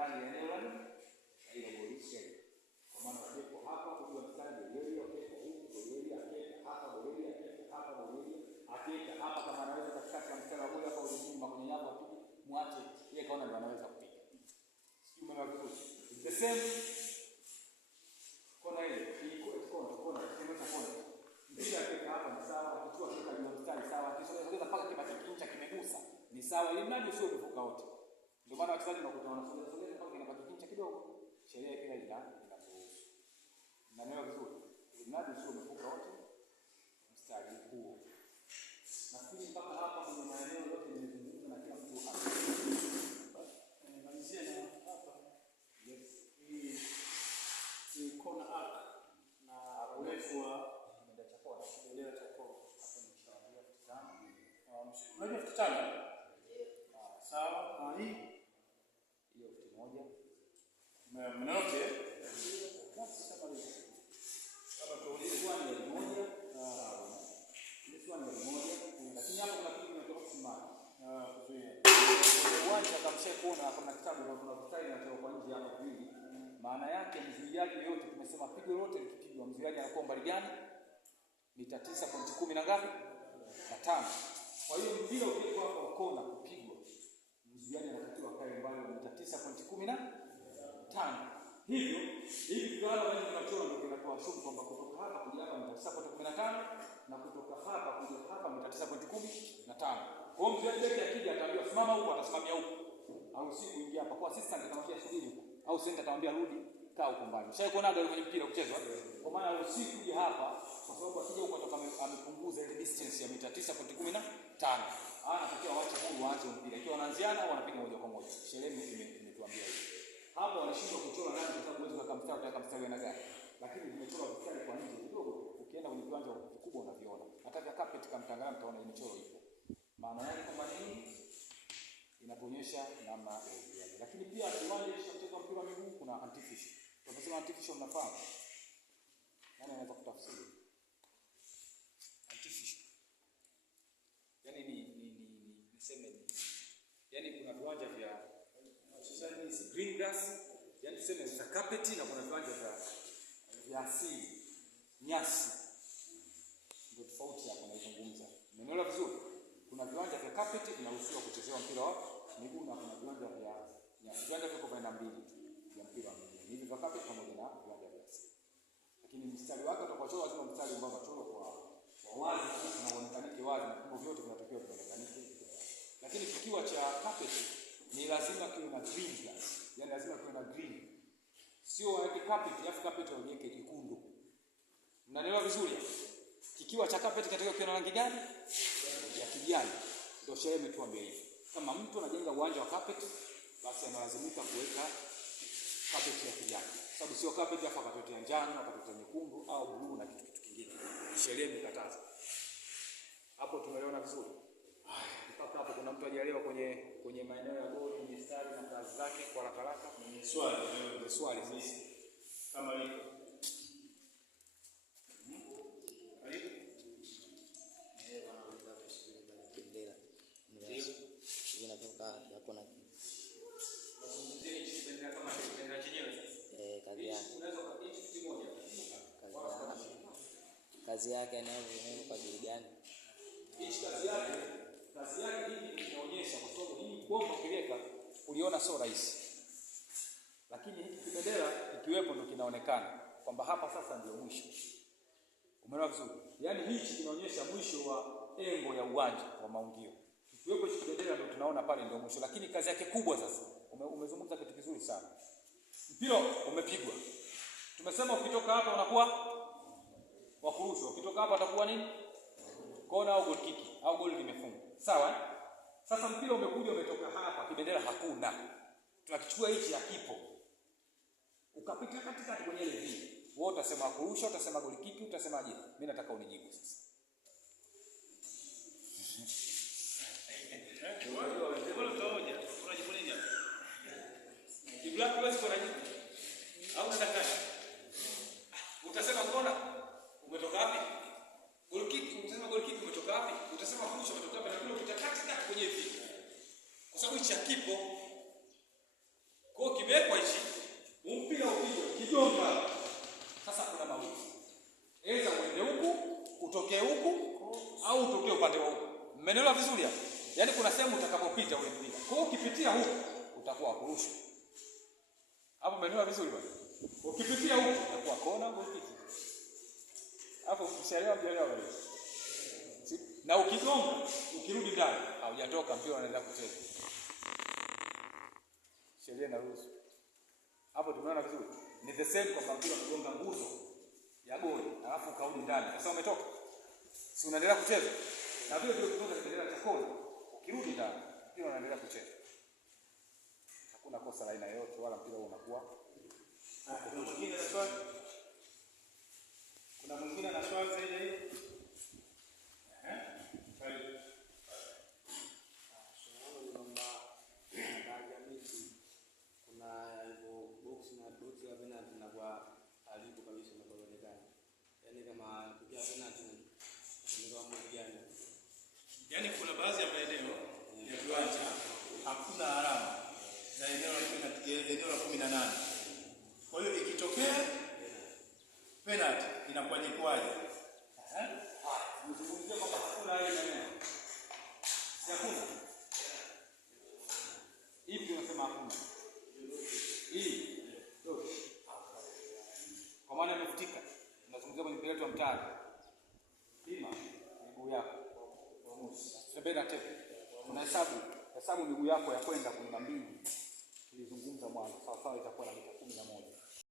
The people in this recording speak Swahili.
ndani ya eneo la ile goli shell. Kwa maana ukipo hapa kujua mstari goli ukipo huku goli akiweka hapa goli akiweka hapa goli akiweka hapa, kama anaweza katikati ya mstari wa goli hapa ulinyuma kwenye nyavu apige muache yeye, kaona ndio anaweza kupiga. Sio maana vizuri. The same kona ile kona ndio akiweka hapa ni sawa, akichukua kutoka juu mstari sawa, akisogeza mpaka kibati kincha kimegusa ni sawa, ili mradi usio umevuka wote. Ndio maana wachezaji wanakuta wanasogeza mpaka kinapata kincha kidogo, sheria kila inaruhusu. Na neno vizuri, ili mradi usio umevuka wote mstari huo. Nafikiri mpaka hapa kwenye maeneo yote nimezungumza na kila mtu hapa. Malizia na hapa. Yes. Hii kona arc na urefu wa bendera cha kona. Hapo ni shawia 5. Unajua 5? Sawa. Hii hiyo 1. Mnaote? Kama tuulize swali la moja, sawa. Ni swali la moja, lakini hapo kuna kitu kinatoka kusimama. Kuzuia. Uwanja kama mshakuona kuna kitabu na kuna vitabu vinatoka kwa nje hapa hivi. Maana yake mzuiaji yote tumesema pigo lote likipigwa mzuiaji anakuwa mbali gani? Mita 9.10 na ngapi? Na 5. Kwa hiyo mpira ukipigwa hapo kona kupigwa mzuiaji anatakiwa kae mbali na mita 9.10 na 5. Hivyo hivi kwa wale tunachora ndio kinatoa shughuli kwamba kutoka hapa kuja hapa mita 9.15 na kutoka hapa kuja hapa mita 9.15. Kwa hiyo mzuiaji yake akija ataambiwa simama huko, atasimamia huko. Au si kuingia hapa. Kwa assistant atamwambia subiri huko. Au center atamwambia rudi kaa huko mbali. Ushawahi kuona gari kwenye mpira kuchezwa? Kwa maana usiku kuja hapa kwa sababu akija huko atoka amepunguza ile distance ya mita 9.15. Anatakiwa waache huru waanze mpira. Ikiwa wanaanziana au wanapiga moja kwa moja. Sheria imetuambia hivi. Hapa wanashindwa kuchora ndani kwa sababu huwezi kuweka mstari utaweka mstari na gani. Lakini vimechora mstari kwa nje kidogo. Ukienda kwenye kiwanja kikubwa unaviona. Hata vya carpet kama mtangala mtaona imechoro hivyo. Maana yake kwamba nini? Inatuonyesha namna ya uzuiaji. Lakini pia kiwanja cha kucheza mpira wa miguu kuna artificial. Tunaposema artificial mnafahamu? Nani anaweza kutafsiri? Artificial. Yaani niseme ni. Yaani kuna viwanja vya wachezaji green grass, yaani tuseme za carpet, na kuna viwanja vya asili, nyasi. Ndio tofauti hapo naizungumza. Umeelewa vizuri? Kuna viwanja vya carpet vinaruhusiwa kuchezewa mpira wa miguu na kuna viwanja vya nyasi. Viwanja viko kwa aina mbili vya mpira wa miguu. Hivi vya carpet pamoja na viwanja vya asili. Lakini mstari wake utakapochorwa lazima mstari ambao unachorwa kwa wazi na uonekanike wazi, na kwa vyote vinatakiwa vionekane. Lakini kikiwa cha carpet ni lazima kiwe na green grass. Yaani lazima kiwe na green. Sio waweke carpet, alafu carpet waweke jekundu. Mnaelewa vizuri? Kikiwa cha carpet kinatakiwa kiwe na rangi gani? Ya kijani. Ndio sheria imetuambia hivi. Kama mtu anajenga uwanja wa carpet, basi analazimika kuweka carpet ya kijani. Sababu sio carpet hapa carpet ya njano, carpet ya nyekundu au blue na kitu kingine. Sheria imekataza. Hapo tumeelewana vizuri? Mpaka hapo kuna mtu hajaelewa kwenye maeneo ya goli, mistari na kazi zake kwa haraka. Ni swali sasa. Kama liko. Kazi yake anayo kwa ajili gani? Kazi yake hii inaonyesha kwa sababu hii bomba kileka uliona sio rahisi. Lakini hiki kibendera ikiwepo ndio kinaonekana kwamba hapa sasa ndio mwisho. Umeelewa vizuri? Yaani hichi kinaonyesha mwisho wa engo ya uwanja wa maungio. Ikiwepo hiki kibendera ndio tunaona pale ndio mwisho, lakini kazi yake kubwa sasa. Umezungumza kitu kizuri sana. Mpira umepigwa. Tumesema ukitoka hapa unakuwa wa kurushwa. Ukitoka hapa atakuwa nini? Kona au goal kick au goal limefungwa. Sawa? Sasa mpira umekuja umetoka hapa, kibendera hakuna. Tunakichukua hichi hakipo. Ukapita katikati kwenye ile vii. Wewe utasema kurusha, utasema goal kick, utasemaje? Mimi nataka unijibu sasa. Au unataka utasema kona umetoka wapi? Goal kick, utasema goal kick umetoka wapi? Utasema kurusha umetoka wapi? Na kile ukitaka kwenye hivi. Kwa sababu hichi hakipo. Kwa hiyo Umeelewa vizuri hapo? Yaani kuna sehemu utakapopita ule mpira. Kwa hiyo ukipitia huko utakuwa kurusha. Hapo umeelewa vizuri bwana? Ukipitia huko utakuwa kona goal kick. Hapo ushaelewa bwana? Na ukigonga, ukirudi ndani, haujatoka mpira unaendelea kucheza. Sheria inaruhusu. Hapo tumeona vizuri. Ni the same kwa mpira umegonga nguzo ya goli, alafu ukarudi ndani. Sasa umetoka. Si unaendelea kucheza? Na vile vile kutoka katika cha kona, ukirudi ndani, mpira unaendelea kucheza. Hakuna kosa la aina yoyote wala mpira unakuwa. Kuna mwingine na swali? Kuna mwingine na swali zaidi hiyo? Yaani kuna baadhi ya maeneo ya viwanja hakuna alama za eneo la 18. Kwa hiyo ikitokea penalty inakuwa ni kwaje? Mzungumzie kwamba hakuna ile eneo. Si hakuna. Hivi unasema hakuna. Hii ndio. Kwa maana imefutika. Tunazungumzia kwenye mpira wetu wa mtaani. Pima miguu yako. Sebena tepe. Tunahesabu miguu yako ya kwenda 12. Tulizungumza mwanzo. Sawa itakuwa na mita 11.